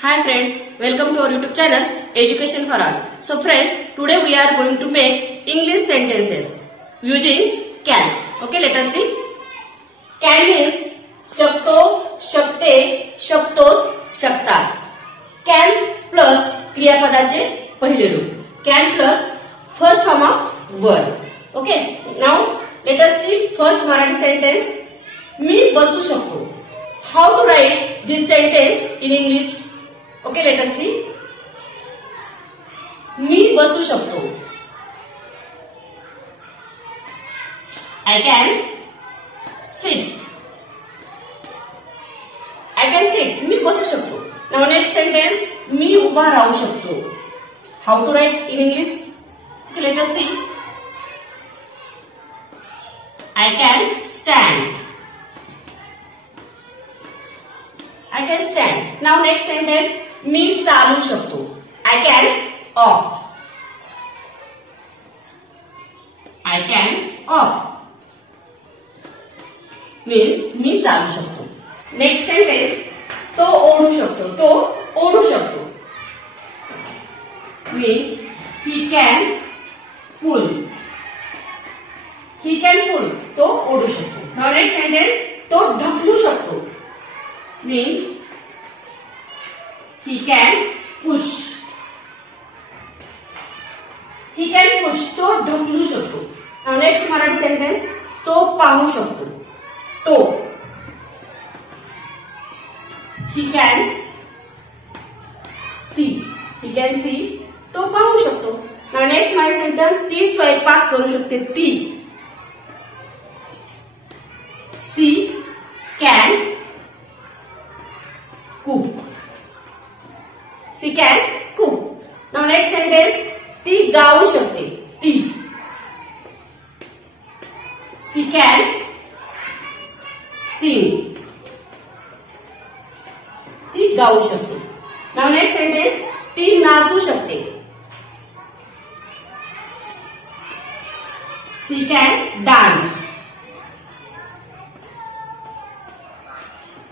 Hi friends, welcome to our YouTube channel Education for All. So friends, today we are going to make English sentences using can. Okay, let us see. Can means शकतो, शकते, शकतोस, शकतात. Can plus क्रियापदाचे पहिले रूप. Can plus first form of verb. Okay, now let us see first Marathi sentence. मी बसू शकतो. How to write this sentence in English? Okay, let us see. मी बसू शकतो. I can sit. I can sit. मी बसू शकतो. Now next sentence. मी उभा राहू शकतो. How to write in English? Okay, let us see. I can stand. I can stand. Now next sentence. मी चालू शकतो. I can walk. I can walk. Means मी चालू शकतो. Next sentence. तो ओढू शकतो. तो ओढू शकतो. Means he can pull. He can pull. तो ओढू शकतो. Now next sentence. तो ढकलू शकतो. Means he can push. He can push. तो ढकलू शकतो. Now next Marathi sentence. तो पाहू शकतो. तो he can see. He can see. तो पाहू शकतो. Now next Marathi sentence. ती स्वयंपाक करू शकते. ती she can cook. She can cook. Now next sentence. ती गाऊ शकते. ती she can sing. ती गाऊ शकते. Now next sentence. ती नाचू शकते. She can dance.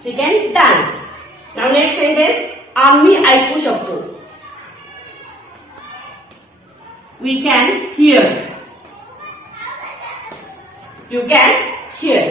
She can dance. Now next sentence. आम्ही ऐकू शकतो. We can hear. You can hear.